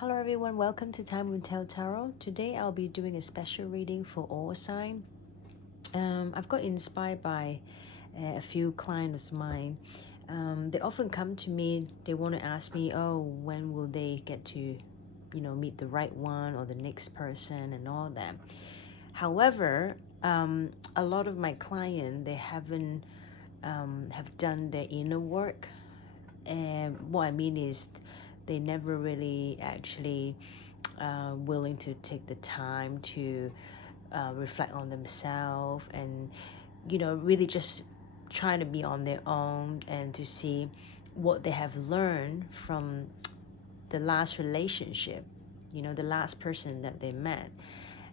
Hello everyone, welcome to Time Untitled Tarot. Today I'll be doing a special reading for all sign. I've got inspired by a few clients of mine. They often come to me, they want to ask me, oh, when will they get to, meet the right one or the next person and all that. However, a lot of my clients, they haven't have done their inner work. And what I mean is they never really actually willing to take the time to reflect on themselves and really just trying to be on their own and to see what they have learned from the last relationship, the last person that they met.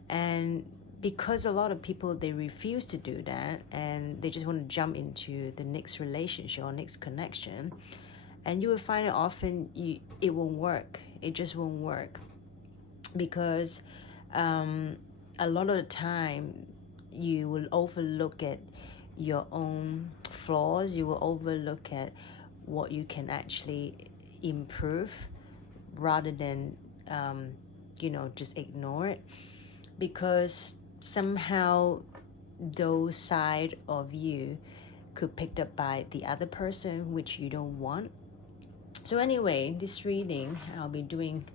And because a lot of people, they refuse to do that and they just want to jump into the next relationship or next connection, and you will find it often it won't work. It just won't work because a lot of the time you will overlook at your own flaws. You will overlook at what you can actually improve rather than just ignore it, because somehow those side of you could picked up by the other person, which you don't want. So anyway, this reading I'll be doing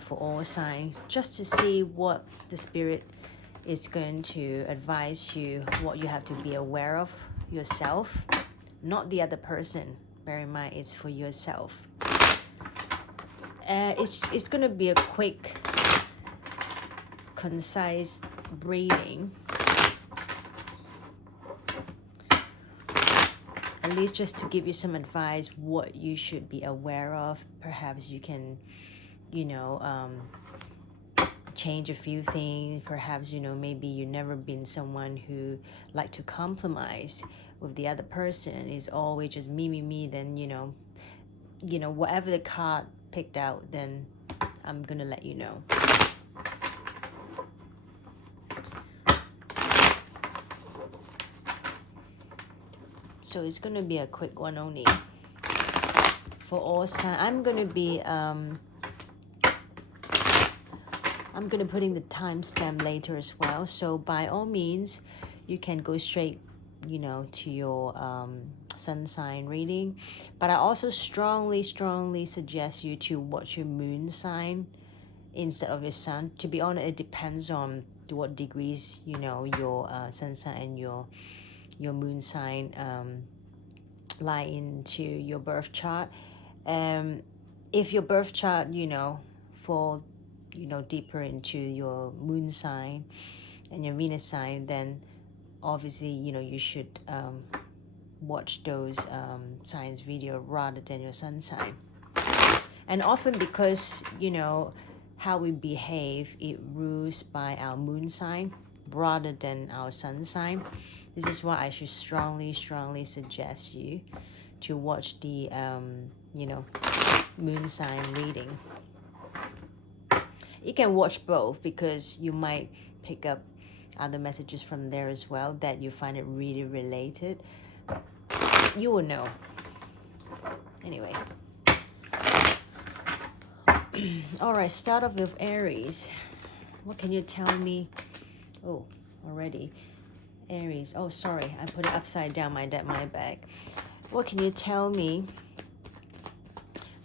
for all signs, just to see what the spirit is going to advise you, what you have to be aware of yourself, not the other person. Bear in mind, it's for yourself. It's going to be a quick, concise reading. At least just to give you some advice, what you should be aware of. Perhaps you can, change a few things. Perhaps, maybe you've never been someone who like to compromise with the other person. Is always just me, then, whatever the card picked out, then I'm going to let you know. So it's going to be a quick one only for all signs. I'm going to put in the timestamp later as well. So by all means, you can go straight, to your sun sign reading. But I also strongly suggest you to watch your moon sign instead of your sun. To be honest, it depends on what degrees, your sun sign and your moon sign lie into your birth chart. If your birth chart, fall deeper into your moon sign and your Venus sign, then obviously you should watch those signs video rather than your sun sign. And often because how we behave, it rules by our moon sign rather than our sun sign. This is why I should strongly suggest you to watch the moon sign reading. You can watch both because you might pick up other messages from there as well that you find it really related. You will know. Anyway. All right, start off with Aries. What can you tell me? Oh, already. Aries. Oh, sorry. I put it upside down, my bag. What can you tell me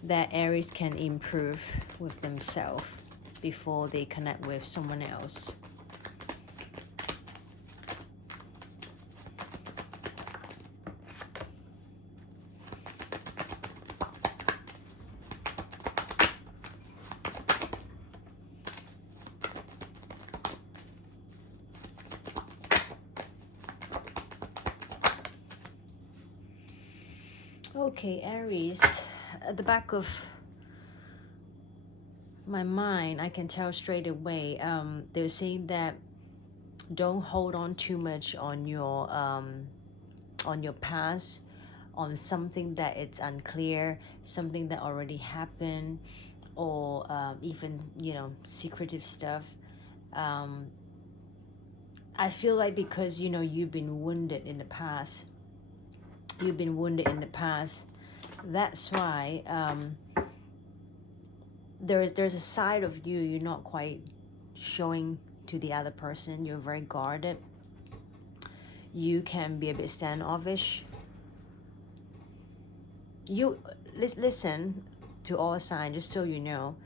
that Aries can improve with themselves before they connect with someone else? Okay, Aries, at the back of my mind, I can tell straight away, they're saying that don't hold on too much on your past, on something that it's unclear, something that already happened, or even secretive stuff. I feel like because you've been wounded in the past, that's why there's a side of you you're not quite showing to the other person. You're very guarded. You can be a bit standoffish. You listen to all signs, just so you know,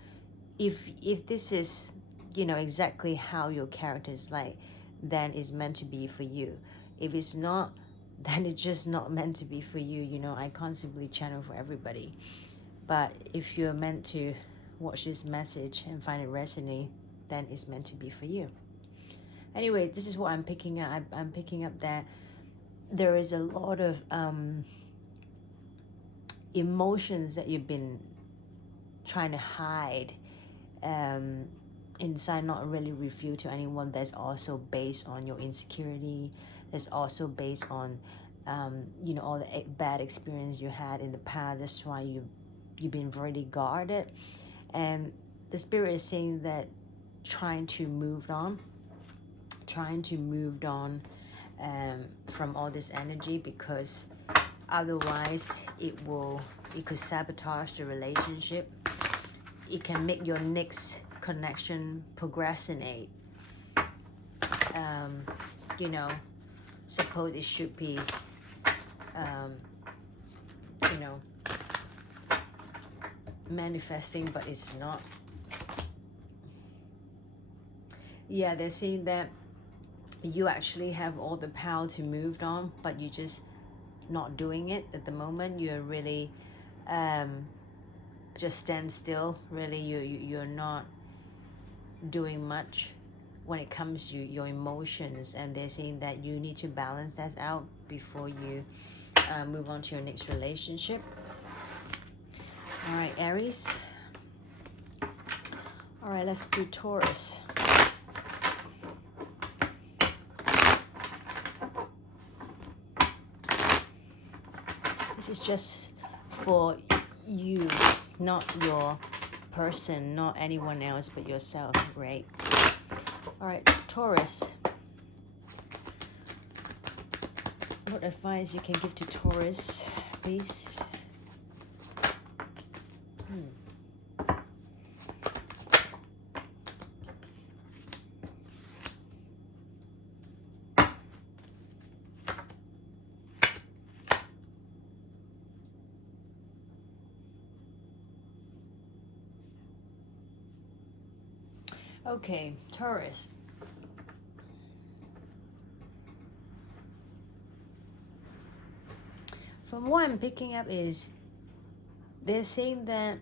if this is, you know, exactly how your character is like, then it's meant to be for you. If it's not, then it's just not meant to be for you. You know, I can't simply channel for everybody. But if you're meant to watch this message and find it resonate, then it's meant to be for you. Anyways, this is what I'm picking up. I'm picking up that there is a lot of emotions that you've been trying to hide inside, not really reveal to anyone. That's also based on your insecurity. That's also based on you know, all the bad experience you had in the past. That's why you've been very guarded, and the spirit is saying that trying to move on from all this energy, because otherwise it could sabotage the relationship. It can make your next connection procrastinate. You know, suppose it should be you know, manifesting, but it's not. Yeah, they're saying that you actually have all the power to move on, but you just not doing it at the moment. You're really just stand still. Really, you're not doing much when it comes to your emotions, and they're saying that you need to balance that out before you move on to your next relationship. All right, Aries. All right, let's do Taurus. This is just for you, not your person, not anyone else but yourself, right? All right, Taurus. What advice you can give to Taurus, please? Okay, Taurus. From what I'm picking up is they're saying that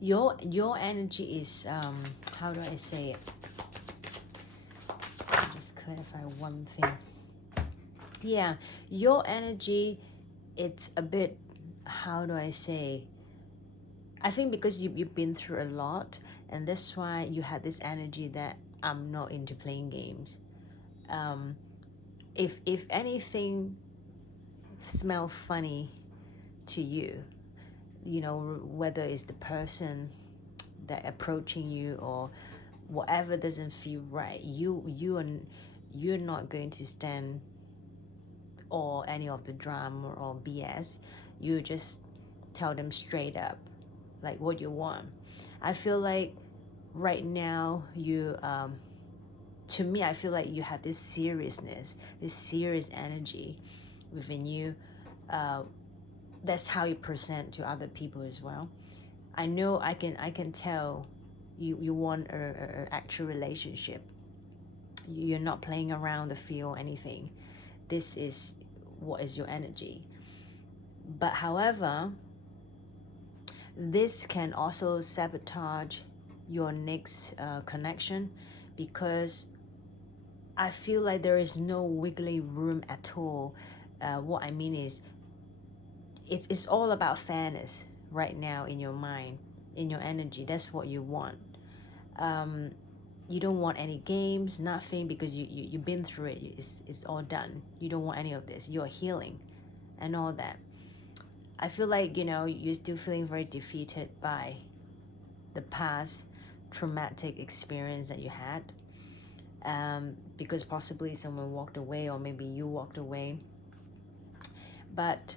your energy is how do I say it? I'll just clarify one thing. Yeah, your energy, it's a bit, how do I say, I think because you've been through a lot, and that's why you had this energy that I'm not into playing games. If anything smell funny to you, you know, whether it's the person that approaching you or whatever doesn't feel right, you're not going to stand or any of the drama or BS. You just tell them straight up like what you want. I feel like right now you to me, I feel like you have this seriousness, this serious energy within you. That's how you present to other people as well. I know I can tell you want a actual relationship. You're not playing around the field or anything. This is what is your energy. But however, this can also sabotage your next connection, because I feel like there is no wiggly room at all. What I mean is, it's all about fairness right now in your mind, in your energy. That's what you want. You don't want any games, nothing, because you've been through it. It's all done. You don't want any of this. You're healing and all that. I feel like, you know, you're still feeling very defeated by the past traumatic experience that you had, because possibly someone walked away, or maybe you walked away. But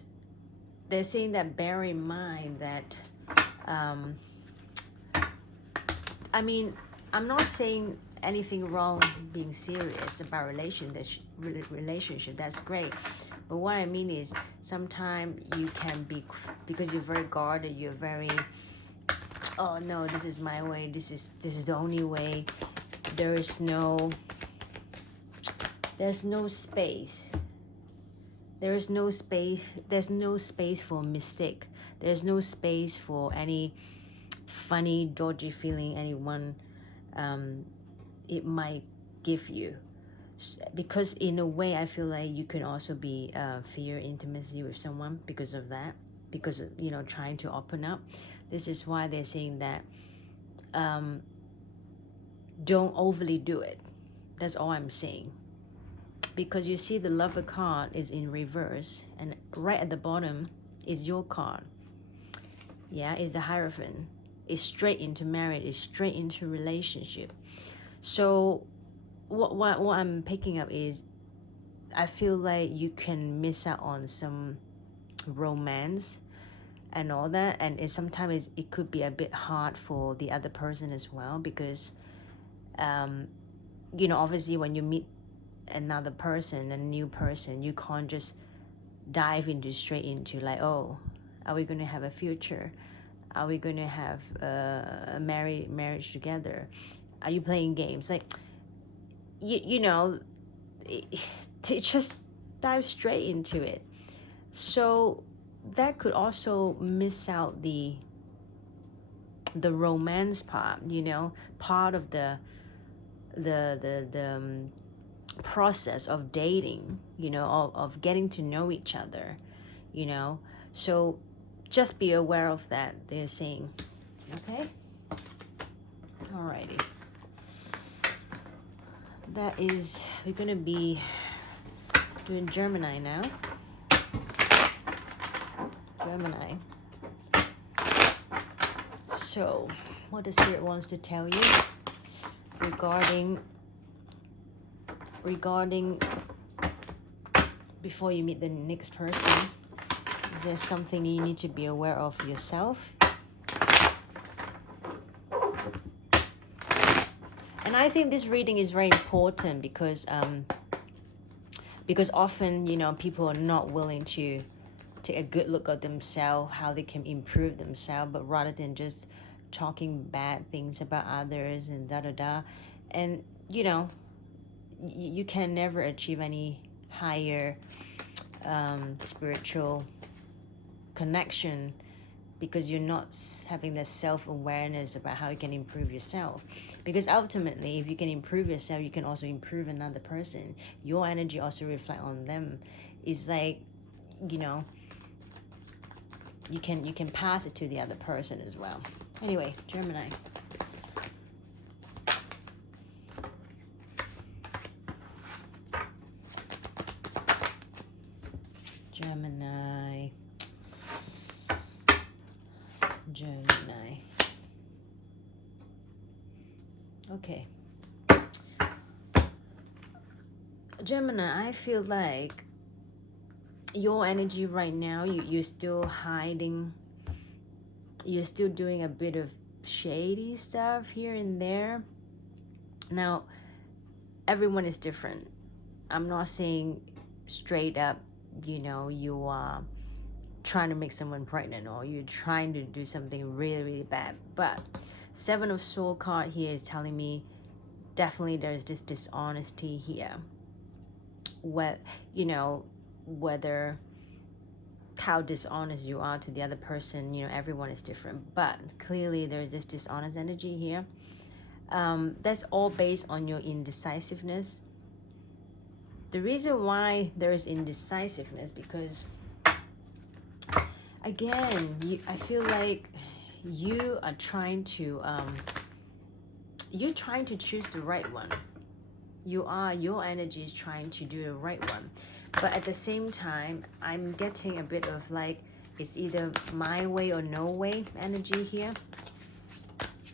they're saying that bear in mind that, I mean, I'm not saying anything wrong being serious about relationship. That's great. But what I mean is sometimes you can be, because you're very guarded, you're very, oh no, this is my way, this is the only way. There's no space. There's no space for mistake. There's no space for any funny, dodgy feeling anyone it might give you. Because in a way, I feel like you can also be fear intimacy with someone because of that. Because, you know, trying to open up. This is why they're saying that don't overly do it. That's all I'm saying. Because you see the Lover card is in reverse, and right at the bottom is your card. Yeah, is the Hierophant. It's straight into marriage. It's straight into relationship. So what I'm picking up is, I feel like you can miss out on some romance and all that, and sometimes it could be a bit hard for the other person as well, because you know, obviously when you meet another person, a new person, you can't just dive straight into like, oh, are we going to have a future? Are we going to have a marriage together? Are you playing games? Like, you know, to just dive straight into it. So that could also miss out the romance part, you know, part of the process of dating, you know, of getting to know each other, you know. So just be aware of that, they're saying. Okay, alrighty. That is, we're gonna be doing Gemini now. Gemini. So what the Spirit wants to tell you regarding before you meet the next person. Is there something you need to be aware of yourself? And I think this reading is very important because often, you know, people are not willing to take a good look at themselves, how they can improve themselves, but rather than just talking bad things about others and da-da-da. And, you know, you can never achieve any higher spiritual connection because you're not having the self-awareness about how you can improve yourself. Because ultimately, if you can improve yourself, you can also improve another person. Your energy also reflect on them. It's like, you know, you can pass it to the other person as well. Anyway, Gemini. Gemini. Gemini. Okay. Gemini, I feel like your energy right now, you're still hiding. You're still doing a bit of shady stuff here and there. Now, everyone is different. I'm not saying straight up, you know, you are trying to make someone pregnant or you're trying to do something really, really bad. But Seven of Swords card here is telling me definitely there's this dishonesty here. What, you know, whether how dishonest you are to the other person, you know, everyone is different. But clearly there's this dishonest energy here. That's all based on your indecisiveness. The reason why there is indecisiveness because, again, I feel like you are trying to you're trying to choose the right one. Your energy is trying to do the right one, but at the same time I'm getting a bit of like it's either my way or no way energy here,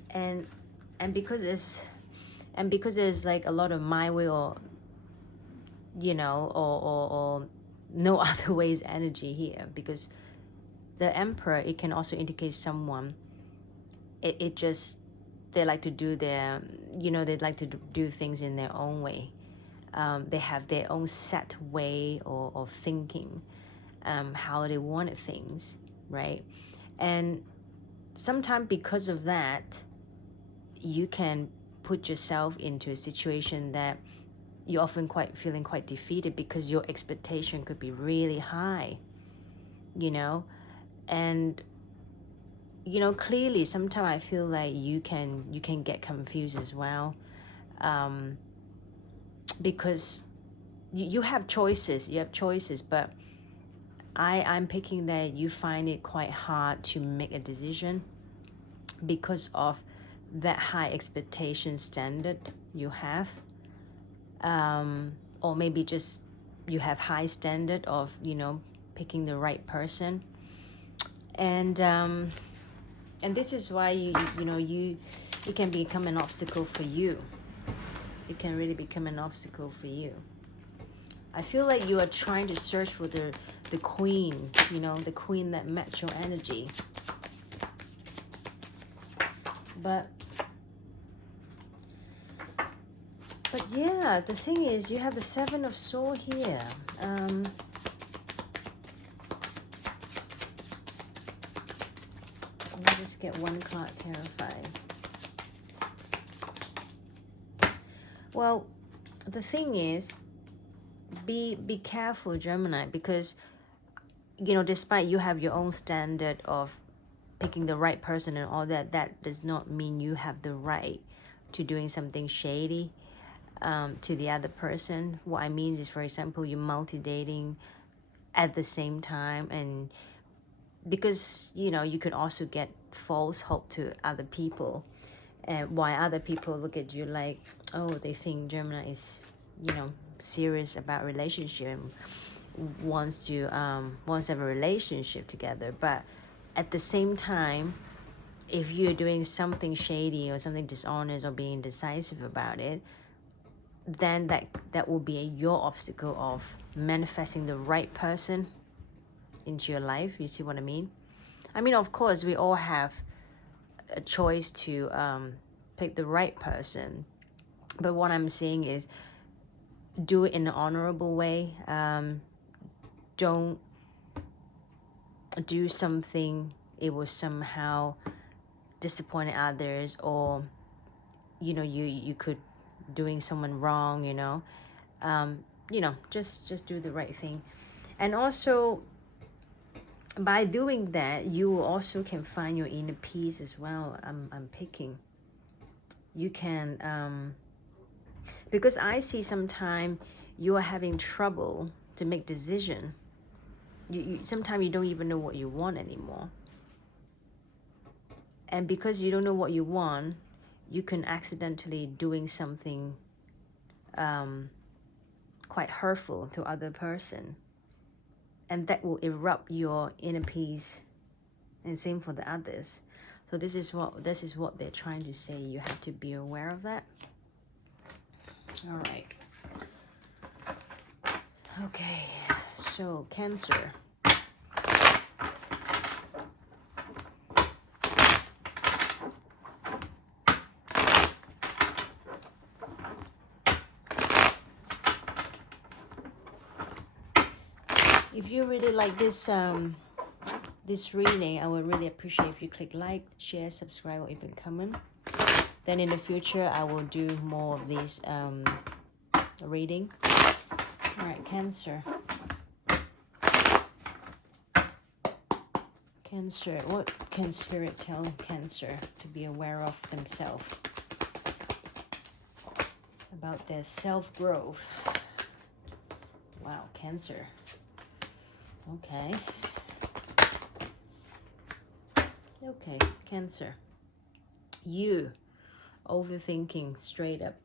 and because there's like a lot of my way or, you know, or no other ways energy here, because the Emperor, it can also indicate someone, it just, they like to do their, they like to do things in their own way. They have their own set way of thinking, how they wanted things, right? And sometimes because of that, you can put yourself into a situation that you're often feeling quite defeated, because your expectation could be really high, and clearly sometimes I feel like you can get confused as well, because you have choices, but I'm picking that you find it quite hard to make a decision because of that high expectation standard you have, or maybe just you have high standard of picking the right person, and this is why it can become an obstacle for you. It can really become an obstacle for you. I feel like you are trying to search for the queen, the queen that match your energy. But yeah, the thing is, you have the Seven of Swords here. Let me just get one card clarified. Well, the thing is, be careful, Gemini, because despite you have your own standard of picking the right person and all that, that does not mean you have the right to doing something shady to the other person. What I mean is, for example, you multi-dating at the same time, and because you could also get false hope to other people, and why other people look at you like, oh, they think Gemini is serious about relationship and wants to have a relationship together. But at the same time, if you're doing something shady or something dishonest or being decisive about it, then that will be your obstacle of manifesting the right person into your life. You see what I mean? I mean, of course, we all have a choice to pick the right person, but what I'm saying is, do it in an honorable way. Don't do something it will somehow disappoint others, or you could doing someone wrong, just do the right thing. And also, by doing that, you also can find your inner peace as well. I'm picking, you can because I see sometimes you are having trouble to make decision. You sometimes you don't even know what you want anymore, and because you don't know what you want, you can accidentally doing something quite hurtful to other person, and that will erupt your inner peace, and same for the others. So this is what they're trying to say. You have to be aware of that. All right. Okay, so Cancer. If you really like this reading, I would really appreciate if you click like, share, subscribe, or even comment. Then in the future, I will do more of these reading. All right, Cancer. Cancer, what can Spirit tell Cancer to be aware of themselves about their self-growth? Wow, Cancer. Okay. Okay, Cancer. You overthinking, straight up.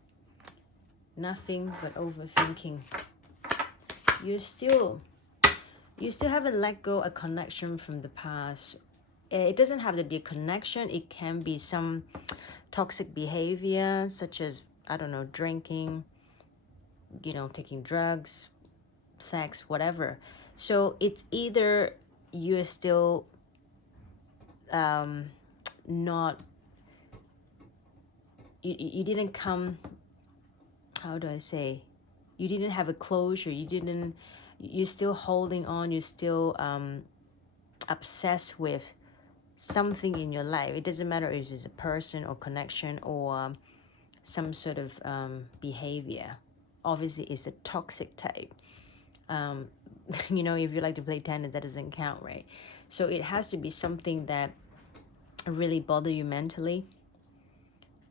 Nothing but overthinking. You still haven't let go a connection from the past. It doesn't have to be a connection. It can be some toxic behavior, such as, I don't know, drinking, taking drugs, sex, whatever. So it's either you're still not, you didn't come, how do I say, you didn't have a closure, you're still holding on, you're still obsessed with something in your life. It doesn't matter if it's a person or connection or some sort of behavior. Obviously it's a toxic type. You know, if you like to play tennis, that doesn't count, right? So it has to be something that really bother you mentally.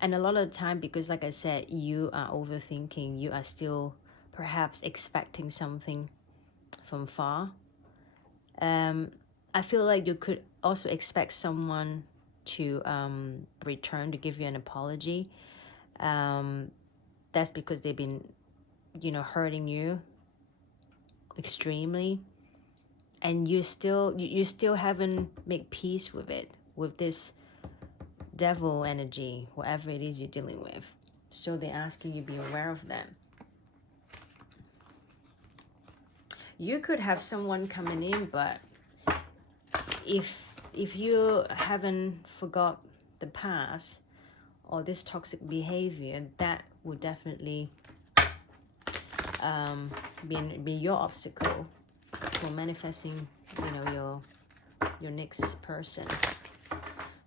And a lot of the time, because like I said, you are overthinking, you are still perhaps expecting something from far. I feel like you could also expect someone to return, to give you an apology. That's because they've been, you know, hurting you extremely, and you still haven't made peace with it, with this devil energy, whatever it is you're dealing with. So they're asking you to be aware of that. You could have someone coming in, but if you haven't forgot the past or this toxic behavior, that will definitely be your obstacle for manifesting, you know, your next person.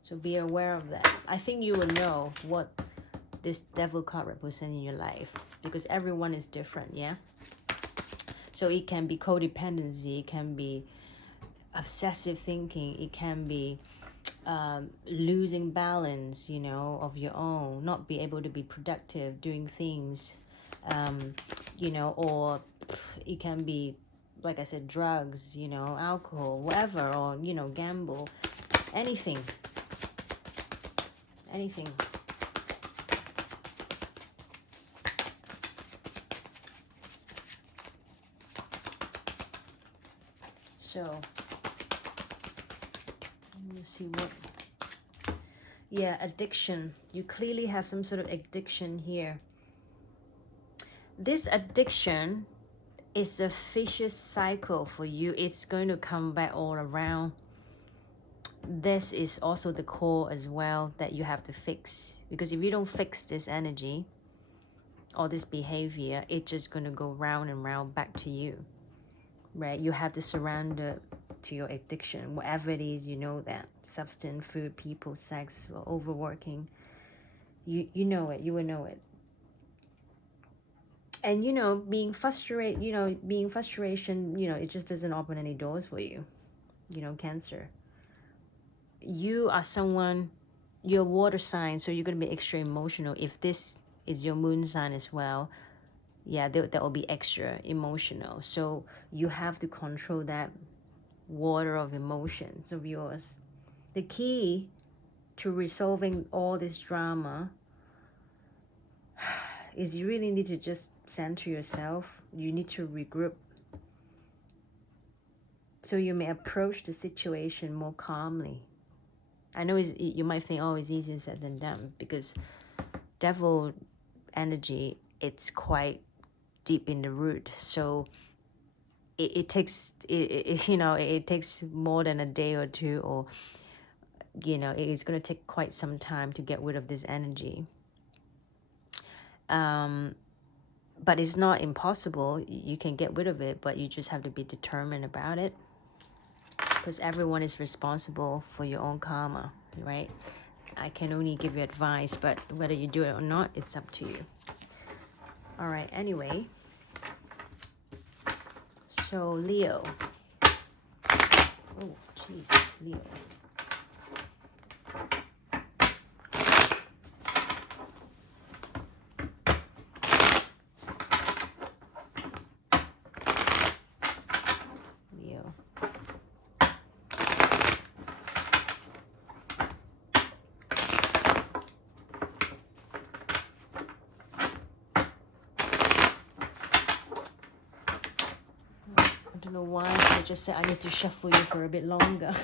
So be aware of that. I think you will know what this devil card represents in your life, because everyone is different, yeah? So it can be codependency, it can be obsessive thinking, it can be losing balance, you know, of your own, not be able to be productive, doing things, you know, or it can be, like I said, drugs, you know, alcohol, whatever, or, you know, gamble, anything. So let's see what, yeah, addiction. You clearly have some sort of addiction here. This addiction is a vicious cycle for you. It's going to come back all around. This is also the core as well that you have to fix, because if you don't fix this energy or this behavior, it's just going to go round and round back to you, right? You have to surrender to your addiction, whatever it is, you know, that substance, food, people, sex, or overworking. You know it, you will know it. And you know, being frustration, you know, it just doesn't open any doors for you, you know, Cancer. You are someone, you're water sign, so you're going to be extra emotional. If this is your moon sign as well, yeah, that will be extra emotional. So you have to control that water of emotions of yours. The key to resolving all this drama is you really need to just center yourself. You need to regroup, so you may approach the situation more calmly. I know you might think, oh, it's easier said than done, because devil energy, it's quite deep in the root. So it takes, you know, it takes more than a day or two, or, you know, it's going to take quite some time to get rid of this energy. But it's not impossible. You can get rid of it, but you just have to be determined about it, because everyone is responsible for your own karma, right? I can only give you advice, but whether you do it or not, it's up to you. All right, anyway. So Leo. Oh, Jesus, Leo. Leo. I don't know why, I just said I need to shuffle you for a bit longer.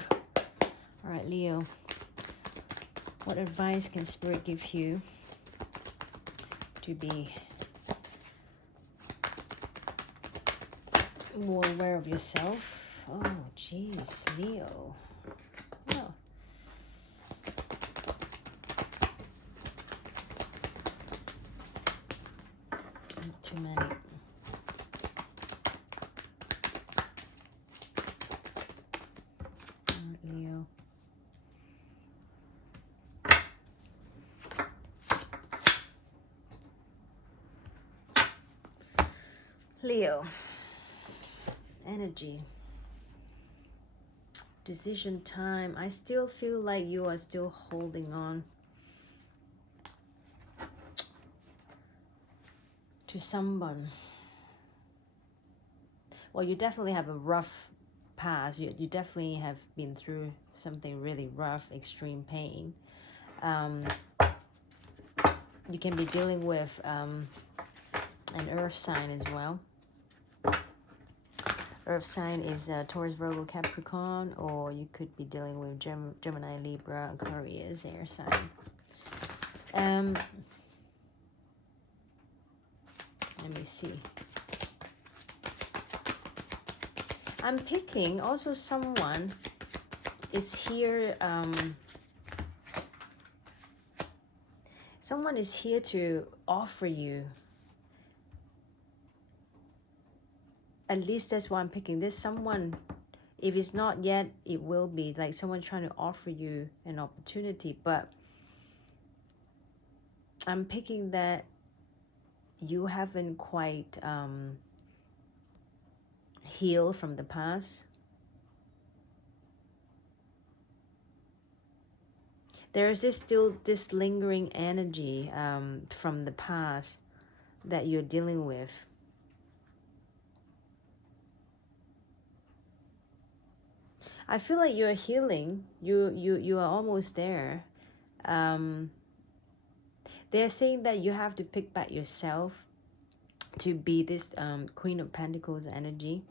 All right, Leo. What advice can Spirit give you to be more aware of yourself. Oh, jeez, Leo. Oh. Too many. Leo. Leo. Energy. Decision time. I still feel like you are still holding on to someone. Well, you definitely have a rough past. You definitely have been through something really rough, extreme pain. You can be dealing with an earth sign as well. Earth sign is Taurus, Virgo, Capricorn, or you could be dealing with Gemini, Libra, Aquarius, air sign. Let me see. I'm picking also someone is here. Someone is here to offer you. At least that's what I'm picking. There's someone, if it's not yet, it will be. Like someone trying to offer you an opportunity. But I'm picking that you haven't quite healed from the past. There is still this lingering energy from the past that you're dealing with. I feel like you're healing. You are almost there. They're saying that you have to pick back yourself to be this Queen of Pentacles energy.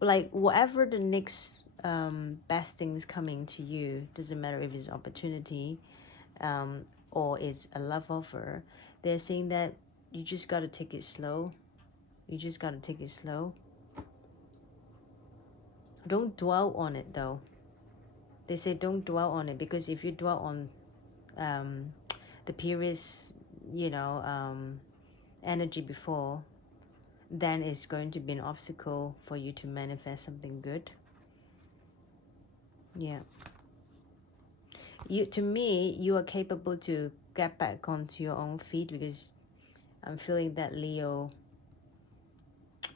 Like whatever the next best things coming to you, doesn't matter if it's opportunity or it's a love offer. They're saying that you just got to take it slow. You just got to take it slow. Don't dwell on it though. They say don't dwell on it, because if you dwell on the previous, energy before, then it's going to be an obstacle for you to manifest something good. Yeah. To me, you are capable to get back onto your own feet, because I'm feeling that Leo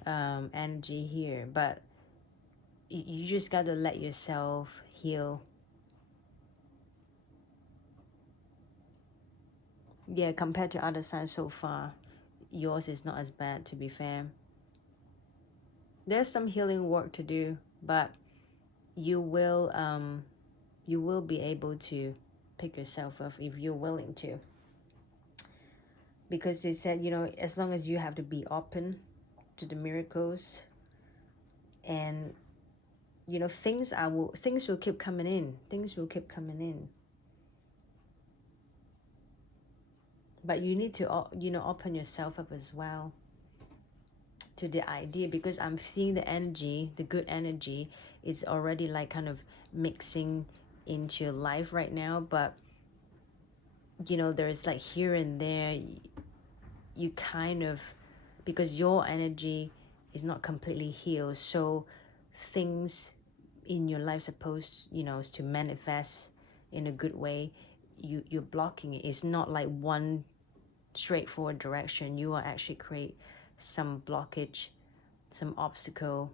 energy here. But you just got to let yourself heal. Yeah, compared to other signs so far, yours is not as bad, to be fair. There's some healing work to do, but you will be able to pick yourself up if you're willing to. Because they said, as long as you have to be open to the miracles, and things will keep coming in. Things will keep coming in. But you need to open yourself up as well to the idea, because I'm seeing the energy, the good energy is already like kind of mixing into your life right now. But there's like here and there, you kind of, because your energy is not completely healed, so things in your life supposed to manifest in a good way, you're blocking it. It's not like one straightforward direction. You will actually create some blockage, some obstacle,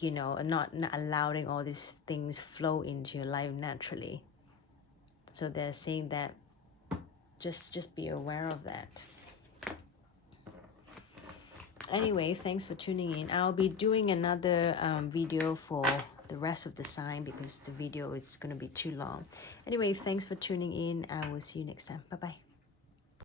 and not allowing all these things flow into your life naturally. So they're saying that just be aware of that. Anyway, thanks for tuning in. I'll be doing another video for the rest of the sign, because the video is going to be too long. Anyway, thanks for tuning in. I will see you next time. Bye bye.